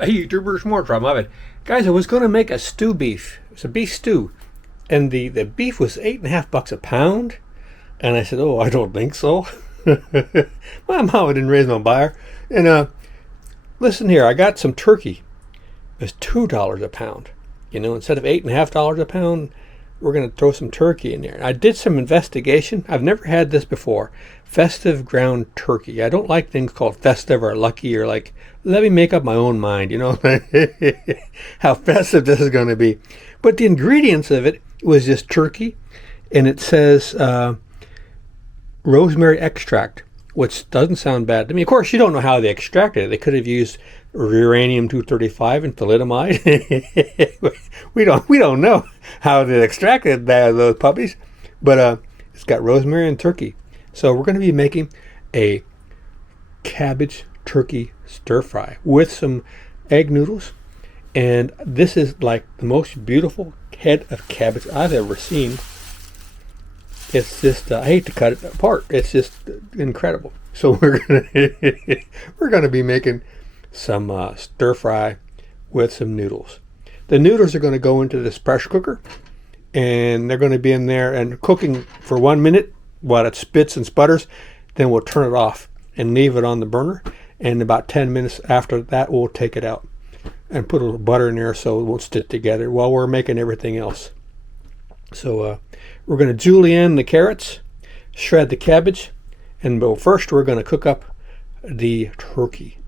Hey, YouTubers, more Robb, my bad. Guys, I was going to make a stew beef. It's a beef stew. And the beef was 8.5 bucks a pound. And I said, oh, I don't think so. My mama didn't raise no buyer. And listen here, I got some turkey. It was $2 a pound. You know, instead of $8.5 a pound, we're going to throw some turkey in there. I did some investigation. I've never had this before. Festive ground turkey. I don't like things called festive or lucky or like, let me make up my own mind, you know, how festive this is going to be. But the ingredients of it was just turkey, and it says rosemary extract, which doesn't sound bad to me. Of course, you don't know how they extracted it. They could have used uranium-235 and thalidomide. we don't know how they extracted those puppies, but it's got rosemary and turkey. So we're going to be making a cabbage turkey stir fry with some egg noodles, and this is like the most beautiful head of cabbage I've ever seen. It's just I hate to cut it apart. It's just incredible. So we're gonna be making some stir fry with some noodles. The noodles are going to go into this pressure cooker, and they're going to be in there and cooking for 1 minute while it spits and sputters. Then we'll turn it off and leave it on the burner. And about 10 minutes after that, we'll take it out and put a little butter in there so it won't stick together while we're making everything else. So we're going to julienne the carrots, shred the cabbage, and first we're going to cook up the turkey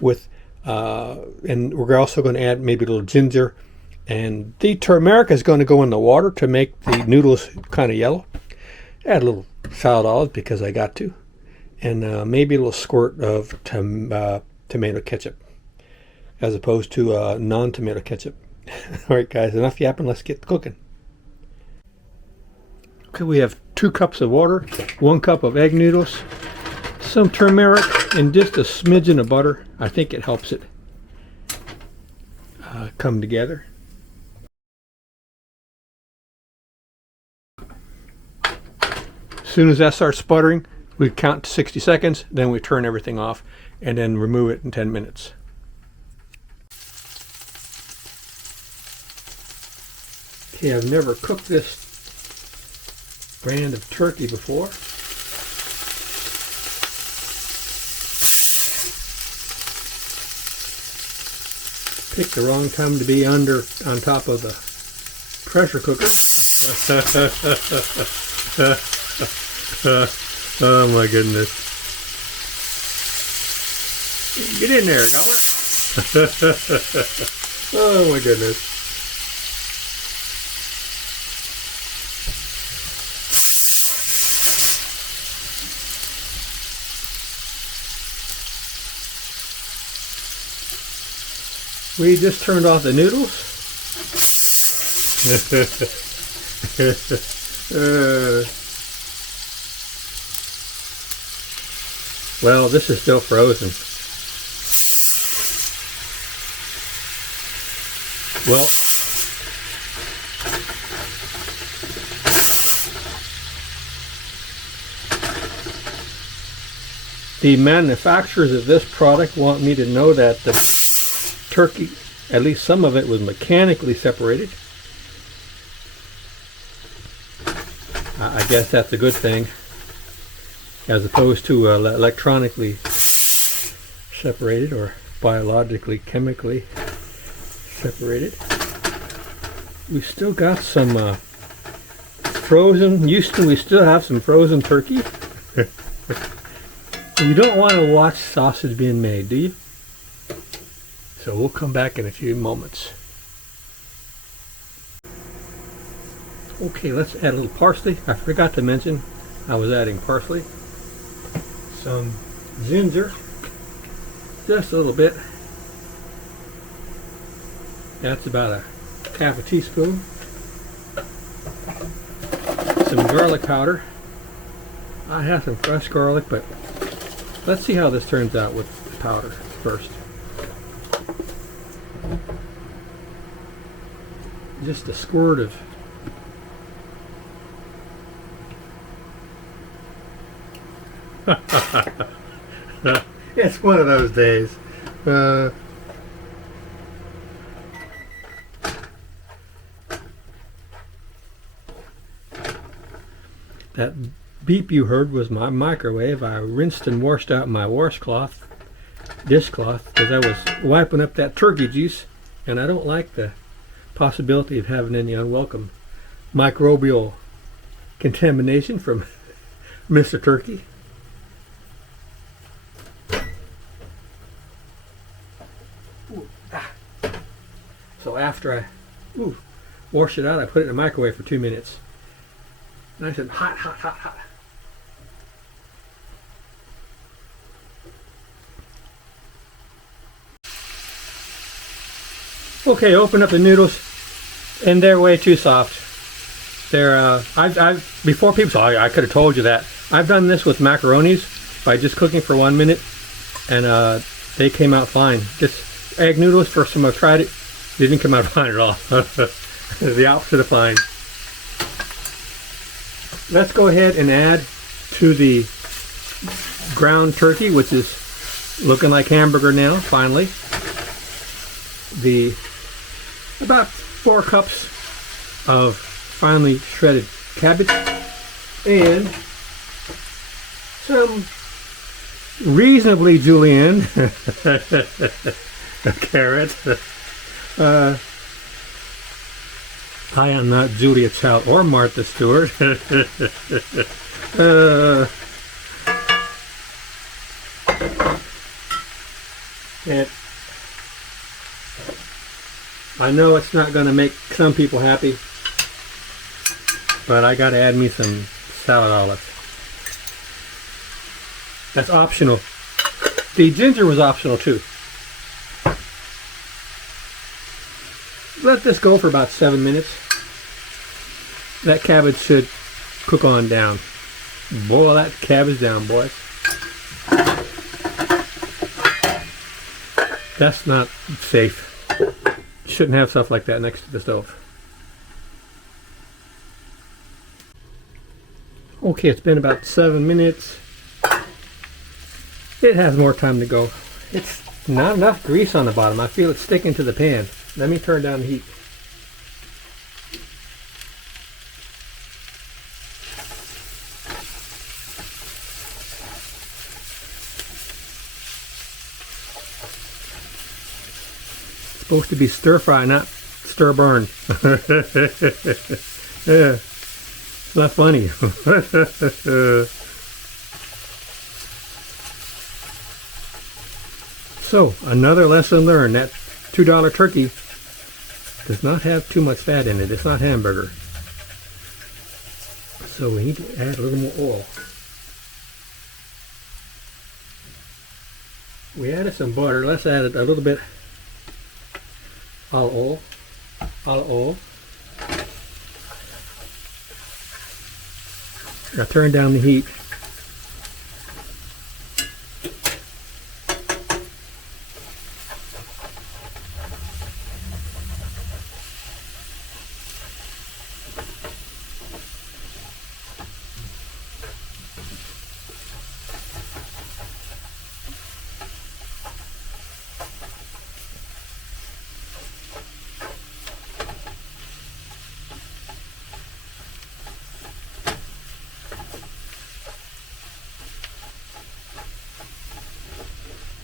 with, and we're also going to add maybe a little ginger, and the turmeric is going to go in the water to make the noodles kind of yellow. Add a little salad olive because I got to, and maybe a little squirt of tomato ketchup as opposed to non-tomato ketchup. All right, guys, enough yapping. Let's get cooking. Okay, we have 2 cups of water, 1 cup of egg noodles, some turmeric, and just a smidgen of butter. I think it helps it come together. As soon as that starts sputtering, we count to 60 seconds, then we turn everything off and then remove it in 10 minutes. Okay, I've never cooked this brand of turkey before. Picked the wrong time to be on top of the pressure cooker. Oh my goodness. Get in there, Gomer. Oh my goodness. We just turned off the noodles. Well, this is still frozen. Well, the manufacturers of this product want me to know that the turkey, at least some of it, was mechanically separated. I guess that's a good thing, as opposed to electronically separated or biologically, chemically separated. We still got some frozen, we still have some frozen turkey. You don't want to watch sausage being made, do you? So we'll come back in a few moments. Okay, let's add a little parsley. I forgot to mention I was adding parsley. Some ginger, just a little bit. That's about half a teaspoon. Some garlic powder. I have some fresh garlic, but let's see how this turns out with the powder first. Just a squirt of it's one of those days. That beep you heard was my microwave. I rinsed and washed out my washcloth, dishcloth, because I was wiping up that turkey juice, and I don't like the possibility of having any unwelcome microbial contamination from Mr. Turkey. So after I washed it out, I put it in the microwave for 2 minutes. And I said, hot, hot, hot, hot. Okay, open up the noodles, and they're way too soft. They're I've before people say, I could have told you that. I've done this with macaronis by just cooking for 1 minute, and they came out fine. Just egg noodles, first time I've tried it, they didn't come out fine at all. The opposite of fine. Let's go ahead and add to the ground turkey, which is looking like hamburger now, finally, the about 4 cups of finely shredded cabbage and some reasonably julienne carrot. I am not Julia Child or Martha Stewart. And I know it's not going to make some people happy, but I got to add me some salad olives. That's optional. The ginger was optional too. Let this go for about 7 minutes. That cabbage should cook on down. Boil that cabbage down, boys. That's not safe. Shouldn't have stuff like that next to the stove. Okay, it's been about 7 minutes. It has more time to go. It's not enough grease on the bottom. I feel it sticking to the pan. Let me turn down the heat. It's supposed to be stir fry, not stir burn. Yeah, it's not funny. So, another lesson learned, that $2 turkey does not have too much fat in it. It's not hamburger. So we need to add a little more oil. We added some butter. Let's add a little bit olive oil. Olive oil. Now turn down the heat.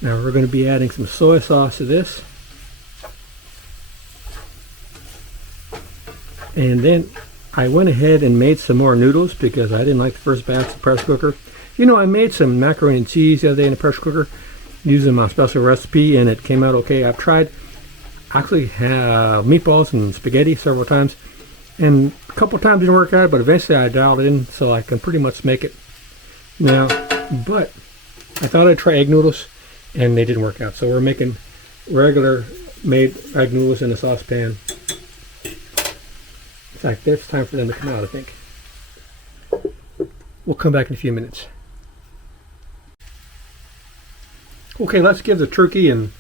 Now we're going to be adding some soy sauce to this. And then I went ahead and made some more noodles because I didn't like the first batch of the pressure cooker. You know, I made some macaroni and cheese the other day in the pressure cooker using my special recipe, and it came out okay. I've tried actually meatballs and spaghetti several times, and a couple times didn't work out, but eventually I dialed it in so I can pretty much make it now. But I thought I'd try egg noodles, and they didn't work out. So we're making regular made egg noodles in a saucepan. In fact, it's time for them to come out, I think. We'll come back in a few minutes. Okay, let's give the turkey and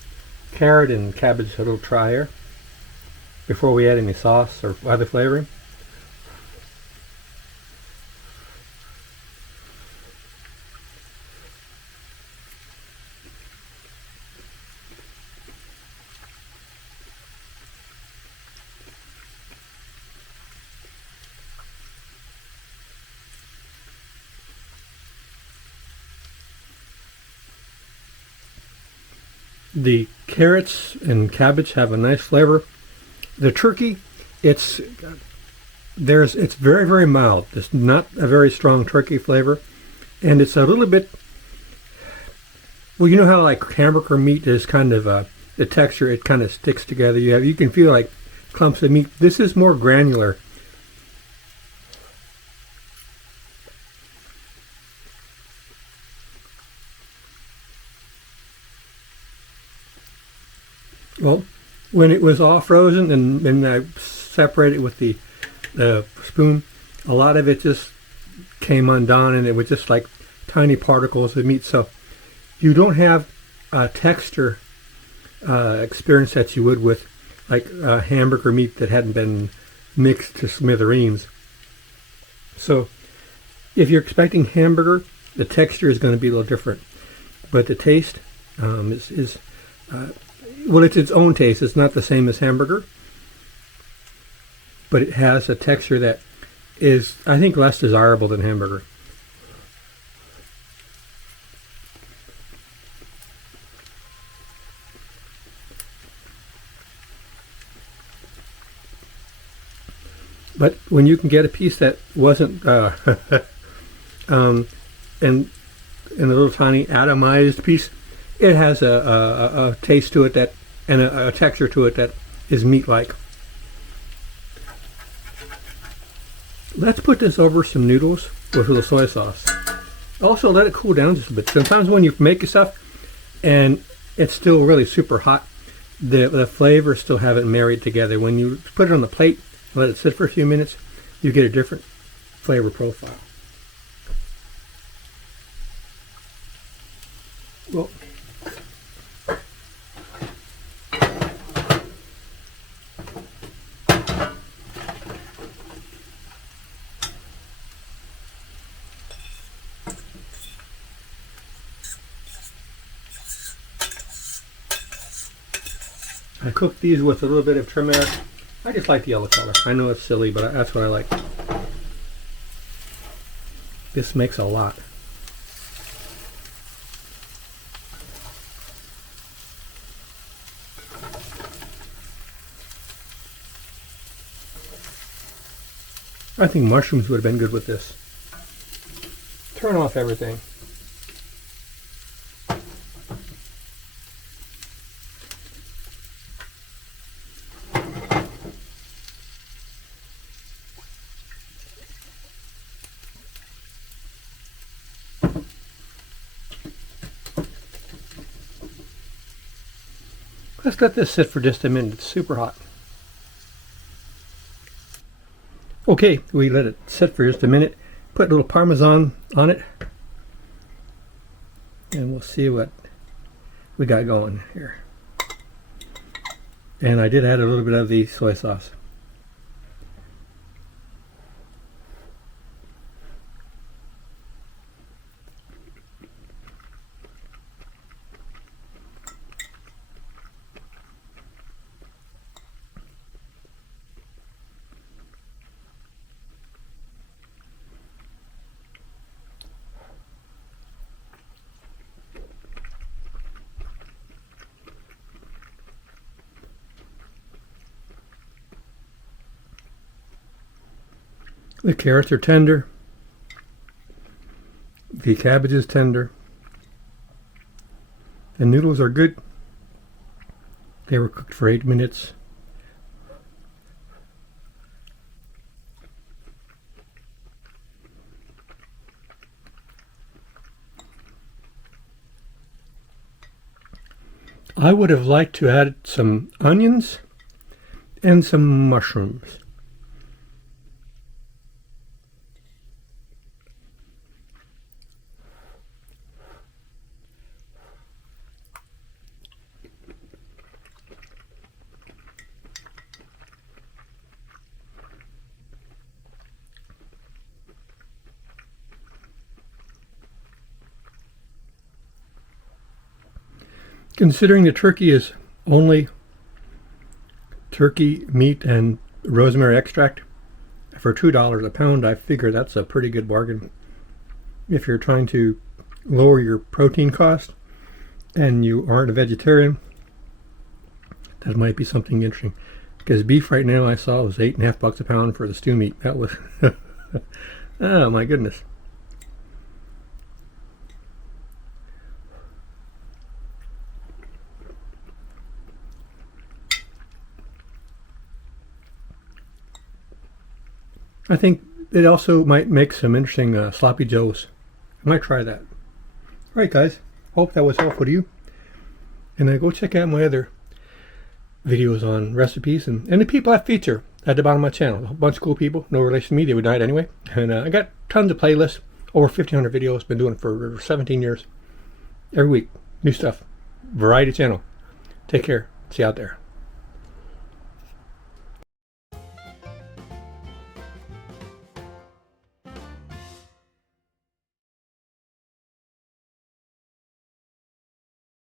carrot and cabbage a little try here before we add any sauce or other flavoring. The carrots and cabbage have a nice flavor. The turkey, it's very, very mild. It's not a very strong turkey flavor, and it's a little bit. Well, you know how like hamburger meat is kind of the texture, it kind of sticks together. You can feel like clumps of meat. This is more granular. Well, when it was all frozen and I separated it with the spoon, a lot of it just came undone, and it was just like tiny particles of meat. So you don't have a texture experience that you would with like hamburger meat that hadn't been mixed to smithereens. So if you're expecting hamburger, the texture is going to be a little different, but the taste is well, it's its own taste. It's not the same as hamburger, but it has a texture that is, I think, less desirable than hamburger. But when you can get a piece that wasn't and a little tiny atomized piece, it has a taste to it that, and a texture to it that is meat-like. Let's put this over some noodles with a little soy sauce. Also, let it cool down just a bit. Sometimes when you make your stuff and it's still really super hot, the flavors still haven't married together. When you put it on the plate, let it sit for a few minutes, you get a different flavor profile. Well, I cooked these with a little bit of turmeric. I just like the yellow color. I know it's silly, but that's what I like. This makes a lot. I think mushrooms would have been good with this. Turn off everything. Let's let this sit for just a minute. It's super hot. Okay, we let it sit for just a minute. Put a little Parmesan on it, and we'll see what we got going here. And I did add a little bit of the soy sauce. The carrots are tender. The cabbage is tender. The noodles are good. They were cooked for 8 minutes. I would have liked to add some onions and some mushrooms. Considering the turkey is only turkey meat and rosemary extract for $2 a pound, I figure that's a pretty good bargain. If you're trying to lower your protein cost and you aren't a vegetarian, that might be something interesting. Because beef right now I saw was $8.50 a pound for the stew meat. That was, oh my goodness. I think it also might make some interesting sloppy joes. I might try that. Alright guys, hope that was helpful to you. And go check out my other videos on recipes and the people I feature at the bottom of my channel. A bunch of cool people, no relation to me, they would night anyway. And I got tons of playlists, over 1,500 videos, been doing it for 17 years. Every week, new stuff. Variety channel. Take care. See you out there.